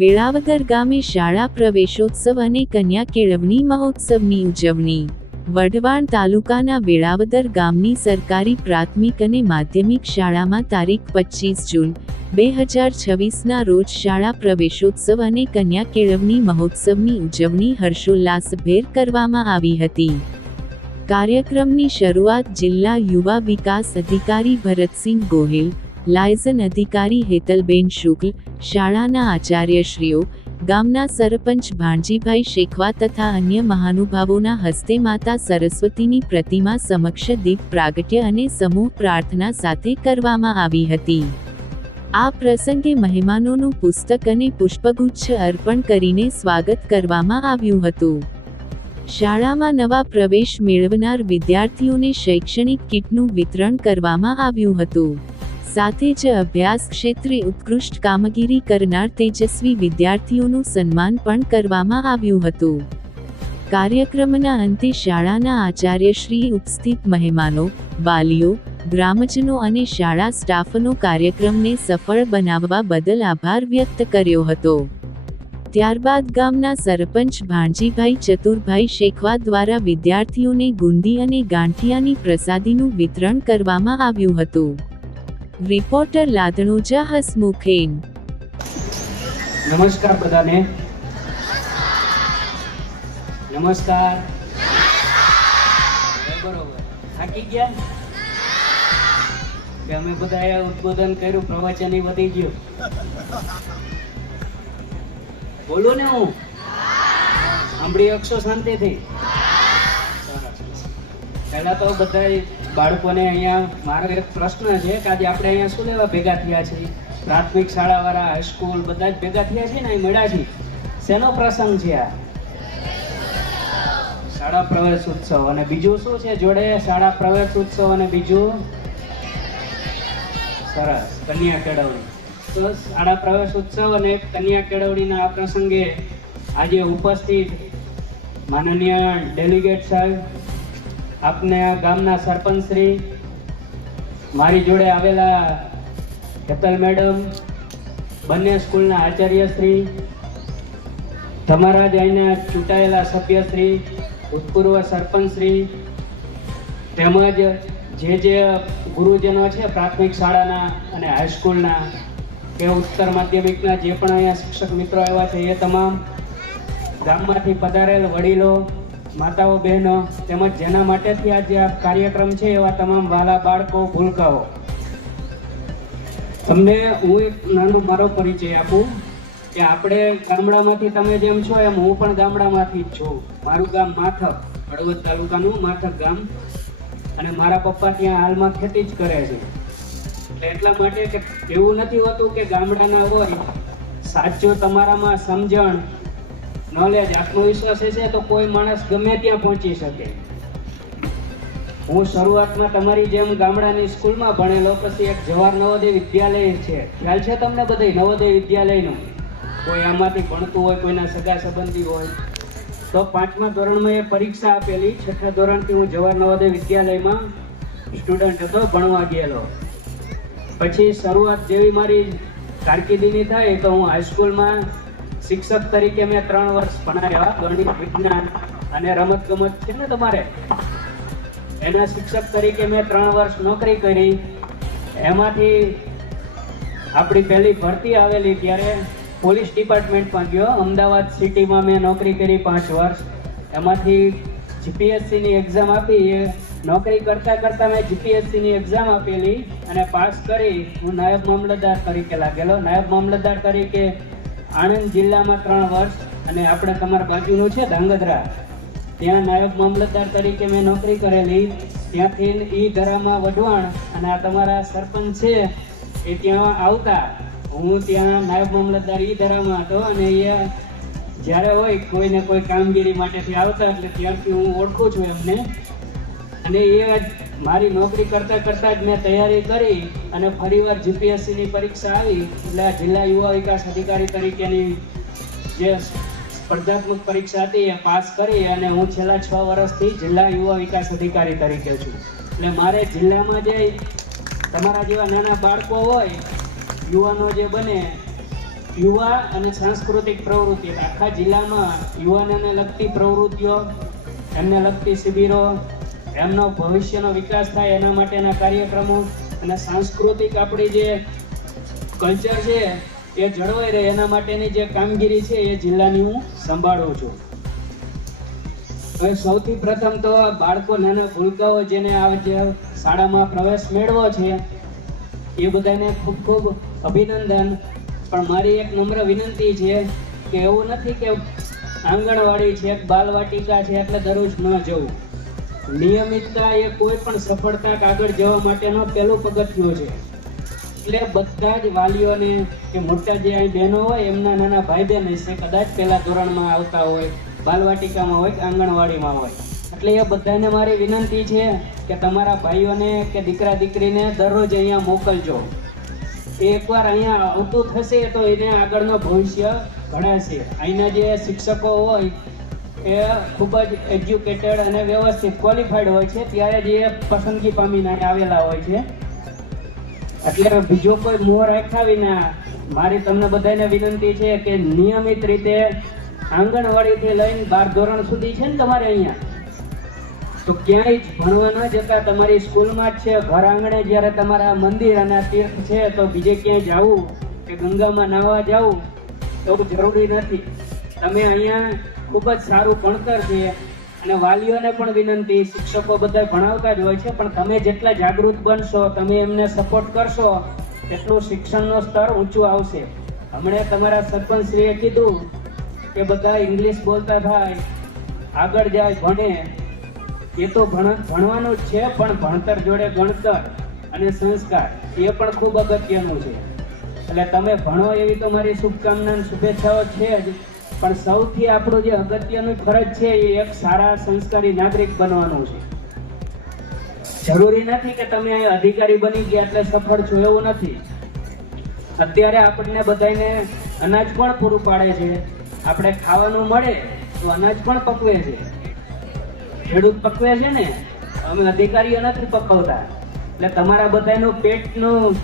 વેળાવદર ગામે શાળા પ્રવેશોત્સવ અને કન્યા કેળવણી મહોત્સવની ઉજવણી। વઢવાણ તાલુકાના વેળાવદર ગામની સરકારી પ્રાથમિક અને માધ્યમિક શાળામાં તારીખ 25 જૂન 2026ના રોજ શાળા પ્રવેશોત્સવ અને કન્યા કેળવણી મહોત્સવની ઉજવણી હર્ષોલ્લાસભેર કરવામાં આવી હતી। કાર્યક્રમની શરૂઆત જિલ્લા યુવા વિકાસ અધિકારી ભરતસિંહ ગોહિલ, લાયઝન અધિકારી હેતલબેન શુક્લ, શાળાના આચાર્યશ્રીઓ, ગામના સરપંચ ભાણજીભાઈ શેખવા તથા અન્ય મહાનુભાવોના હસ્તે માતા સરસ્વતીની પ્રતિમા સમક્ષ દીપ પ્રાગટ્ય અને સમૂહ પ્રાર્થના સાથે કરવામાં આવી હતી। આ પ્રસંગે મહેમાનોનું પુસ્તક અને પુષ્પગુચ્છ અર્પણ કરીને સ્વાગત કરવામાં આવ્યું હતું। શાળામાં નવા પ્રવેશ મેળવનાર વિદ્યાર્થીઓને શૈક્ષણિક કીટનું વિતરણ કરવામાં આવ્યું હતું। સાથે જ અભ્યાસ ક્ષેત્રે ઉત્કૃષ્ટ કામગીરી કરનાર તેજસ્વી વિદ્યાર્થીઓનું સન્માન પણ કરવામાં આવ્યું હતું। કાર્યક્રમના અંતે શાળાના આચાર્યશ્રીએ ઉપસ્થિત મહેમાનો, વાલીઓ, ગ્રામજનો અને શાળા સ્ટાફનો કાર્યક્રમને સફળ બનાવવા બદલ આભાર વ્યક્ત કર્યો હતો। ત્યારબાદ ગામના સરપંચ ભાણજીભાઈ ચતુરભાઈ શેખવા દ્વારા વિદ્યાર્થીઓને ગુંદી અને ગાંઠિયાની પ્રસાદીનું વિતરણ કરવામાં આવ્યું હતું। રિપોર્ટર લાદણોજા હસમુખેન। નમસ્કાર બધાને। નમસ્કાર। બરોબર, થાકી ગયા કે અમે બધાએ ઉદ્બોધન કર્યું, પ્રવચન વધી ગયું? બોલો ને, હું સાંભળી શકશો શાંતિથી? પહેલા તો બધા બાળકોને અહીંયા મારો એક પ્રશ્ન છે કે આજે આપણે અહીંયા શું લેવા ભેગા થયા છીએ? પ્રાથમિક શાળાવાળા, હાઈસ્કૂલ બધા જ ભેગા થયા છે ને, અહીં મળ્યા છીએ। શેનો પ્રસંગ છે આ? શાળા પ્રવેશ ઉત્સવ। અને બીજું શું છે જોડે? શાળા પ્રવેશ ઉત્સવ અને બીજું સરસ કન્યા કેળવણી। તો શાળા પ્રવેશ ઉત્સવ અને કન્યા કેળવણીના આ પ્રસંગે આજે ઉપસ્થિત માનનીય ડેલિગેટ સાહેબ, આપને આ ગામના સરપંચ શ્રી, મારી જોડે આવેલા હેતલ મેડમ, બંને સ્કૂલના આચાર્યશ્રી, તમારા જ અહીંના ચૂંટાયેલા સભ્યશ્રી, ભૂતપૂર્વ સરપંચશ્રી, તેમજ જે ગુરુજનો છે પ્રાથમિક શાળાના અને હાઈસ્કૂલના કે ઉત્તર માધ્યમિકના જે પણ અહીંયા શિક્ષક મિત્રો આવ્યા છે, એ તમામ ગામમાંથી પધારેલ વડીલો, માતાઓ, બહેનો, તેમજ જેના માટેથી આજે આ કાર્યક્રમ છે એવા તમામ વાલા બાળકો, ભૂલકાઓ, તમને હું એક નાનો મારો પરિચય આપું કે આપણે ગામડામાંથી, તમે જેમ છો એમ હું પણ ગામડામાંથી જ છું। મારું ગામ માથક, હળવદ તાલુકાનું માથક ગામ, અને મારા પપ્પા ત્યાં હાલમાં ખેતી જ કરે છે। એટલે એટલા માટે કે એવું નથી હોતું કે ગામડાના હોય, સાચું તમારામાં સમજણ, નોલેજ, આત્મવિશ્વાસ છે તો કોઈ માણસ ગમે ત્યાં પહોંચી શકે। હું શરૂઆતમાં તમારી જેમ ગામડાની સ્કૂલમાં ભણેલો, પછી એક જવાહર નવોદય વિદ્યાલય છે, ખ્યાલ છે તમને બધે નવોદય વિદ્યાલયનું? કોઈ આમાંથી ભણતું હોય, કોઈના સગા સંબંધી હોય તો 5મા ધોરણમાં એ પરીક્ષા આપેલી। 6થા ધોરણથી હું જવાહર નવોદય વિદ્યાલયમાં સ્ટુડન્ટ હતો, ભણવા ગયેલો। પછી શરૂઆત જેવી મારી કારકિર્દીની થઈ તો હું હાઈસ્કૂલમાં શિક્ષક તરીકે મેં 3 વર્ષ ભણાવ્યા, ગણિત, વિજ્ઞાન અને રમત ગમત છે ને તમારે, એના શિક્ષક તરીકે મેં 3 વર્ષ નોકરી કરી। એમાંથી આપણી પહેલી ભરતી આવેલી ત્યારે પોલીસ ડિપાર્ટમેન્ટમાં ગયો, અમદાવાદ સિટીમાં મેં નોકરી કરી 5 વર્ષ। એમાંથી જીપીએસસીની એક્ઝામ આપી, એ નોકરી કરતાં મેં જીપીએસસીની એક્ઝામ આપેલી અને પાસ કરી હું નાયબ મામલતદાર તરીકે લાગેલો। નાયબ મામલતદાર તરીકે આણંદ જિલ્લામાં 3 વર્ષ, અને આપણે તમારા બાજુનું છે ધાંગધ્રા, ત્યાં નાયબ મામલતદાર તરીકે મેં નોકરી કરેલી। ત્યાંથી ઈ ધરામાં વઢવાણ, અને આ તમારા સરપંચ છે એ ત્યાં આવતા, હું ત્યાં નાયબ મામલતદાર ઈ ધરામાં હતો, અને એ જ્યારે હોય કોઈને કોઈ કામગીરી માટેથી આવતા એટલે ત્યારથી હું ઓળખું છું એમને। અને એ મારી નોકરી કરતાં જ મેં તૈયારી કરી અને ફરીવાર જીપીએસસીની પરીક્ષા આવી એટલે આ જિલ્લા યુવા વિકાસ અધિકારી તરીકેની જે સ્પર્ધાત્મક પરીક્ષા હતી એ પાસ કરી, અને હું છેલ્લા 6 વર્ષથી જિલ્લા યુવા વિકાસ અધિકારી તરીકે છું। એટલે મારે જિલ્લામાં જે તમારા જેવા નાના બાળકો હોય, યુવાનો જે બને યુવા અને સાંસ્કૃતિક પ્રવૃત્તિ, આખા જિલ્લામાં યુવાનોને લગતી પ્રવૃત્તિઓ, એમને લગતી શિબિરો, એમનો ભવિષ્યનો વિકાસ થાય એના માટેના કાર્યક્રમો અને સાંસ્કૃતિક આપણી જે કલ્ચર છે એ જળવાઈ રહે એના માટેની જે કામગીરી છે એ જિલ્લાની હું સંભાળું છું. હવે સૌથી પ્રથમ તો બાળકો, નાના ભૂલકાઓ જેને આ જે શાળામાં પ્રવેશ મેળવો છે એ બધાને ખૂબ ખૂબ અભિનંદન. પણ મારી એક નમ્ર વિનંતી છે કે એવું નથી કે આંગણવાડી છે, બાલવાટિકા છે એટલે દરરોજ ન જવું. નિયમિતતા એ કોઈ પણ સફળતા આગળ જવા માટેનો પહેલું પગથિયું છે. એટલે બધા જ વાલીઓને કે મોટા જે અહીં બહેનો હોય એમના નાના ભાઈ બહેન હશે, કદાચ પહેલા ધોરણમાં આવતા હોય, બાલવાટિકામાં હોય કે આંગણવાડીમાં હોય, એટલે એ બધાને મારી વિનંતી છે કે તમારા ભાઈઓને કે દીકરા દીકરીને દરરોજ અહીંયા મોકલજો. એ એકવાર અહીંયા આવતું થશે તો એને આગળનો ભવિષ્ય ઘડાશે. અહીંના જે શિક્ષકો હોય એ ખૂબ જ એજ્યુકેટેડ અને વ્યવસ્થિત ક્વોલિફાઈડ હોય છે, ત્યારે જે પસંદગી પામીને આવેલા હોય છે. એટલે બીજો કોઈ મોહ રાખ્યા વિના મારી તમને બધાને વિનંતી છે કે નિયમિત રીતે આંગણવાડીથી લઈને 12 ધોરણ સુધી છે ને તમારે અહીંયા, તો ક્યાંય જ ભણવા ન જતા તમારી સ્કૂલમાં જ છે, ઘર આંગણે જ્યારે તમારા મંદિર અને તીર્થ છે તો બીજે ક્યાંય જવું કે ગંગામાં નાહવા જવું એવું જરૂરી નથી. તમે અહીંયા ખૂબ જ સારું ભણતર છે. અને વાલીઓને પણ વિનંતી, શિક્ષકો બધા ભણાવતા જ હોય છે, પણ તમે જેટલા જાગૃત બનશો, તમે એમને સપોર્ટ કરશો એટલું શિક્ષણનું સ્તર ઊંચું આવશે. હમણાં તમારા સરપંચશ્રીએ કીધું કે બધા ઇંગ્લિશ બોલતા થાય, આગળ જાય, ભણે. એ તો ભણવાનું જ છે, પણ ભણતર જોડે ગણતર અને સંસ્કાર એ પણ ખૂબ અગત્યનું છે. એટલે તમે ભણો એવી તો મારી શુભકામના અને શુભેચ્છાઓ છે જ, પણ સૌથી આપણું જે અગત્યનું ફરજ છે એ એક સારા સંસ્કારી નાગરિક બનવાનું છે. જરૂરી નથી કે તમે અધિકારી બની ગયા એટલે સફળ છો, એવું નથી. અત્યારે આપણને બધાને અનાજ પણ પૂરું પાડે છે, આપણે ખાવાનું મળે તો અનાજ પણ પકવે છે, ખેડૂત પકવે છે ને, અમે અધિકારીઓ નથી પકવતા. એટલે તમારા બધાનું પેટનું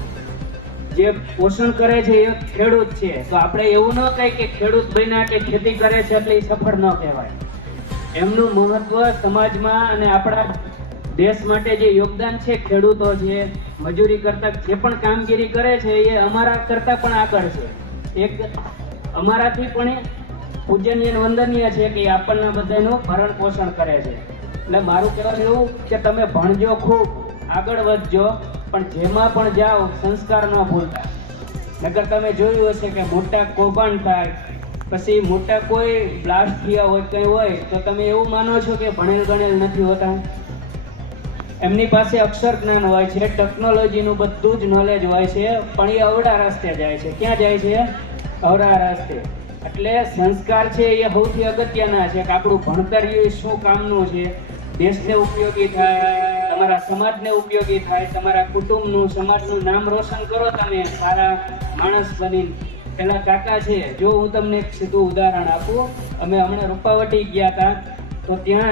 જે પોષણ કરે છે એ ખેડૂત છે. તો આપણે એવું ન કહીએ કે ખેડૂત બન્યા કે ખેતી કરે છે એટલે એ સફળ ન કહેવાય. એમનું મહત્વ સમાજમાં અને આપણા દેશ માટે જે યોગદાન છે, ખેડૂતો છે, મજૂરી કરતા જે પણ કામગીરી કરે છે એ અમારા કરતા પણ આગળ છે. એક અમારાથી પણ પૂજનીય અને વંદનીય છે કે આપણને બધાનું ભરણ પોષણ કરે છે. એટલે મારું કહેવાનું એવું કે તમે ભણજો, ખૂબ આગળ વધજો, પણ જેમાં પણ જાઓ સંસ્કાર ન ભૂલતા. નકર તમે જોયું હશે કે મોટા કૌભાંડ થાય, પછી મોટા કોઈ બ્લાસ્ટ થયા હોય, કંઈ હોય તો તમે એવું માનો છો કે ભણેલ ગણેલ નથી હોતા. એમની પાસે અક્ષર જ્ઞાન હોય છે, ટેકનોલોજીનું બધું જ નોલેજ હોય છે, પણ એ અવળા રસ્તે જાય છે. ક્યાં જાય છે? અવળા રસ્તે. એટલે સંસ્કાર છે એ સૌથી અગત્યના છે કે આપણું ભણતર એ શું કામનું છે, દેશને ઉપયોગી થાય, તમારા સમાજને ઉપયોગી થાય, તમારા કુટુંબનું, સમાજનું નામ રોશન કરો તમે સારા માણસ બની. પેલા કાકા છે, જો હું તમને એક સીધું ઉદાહરણ આપું, અમે હમણાં રૂપાવટી ગયા હતા તો ત્યાં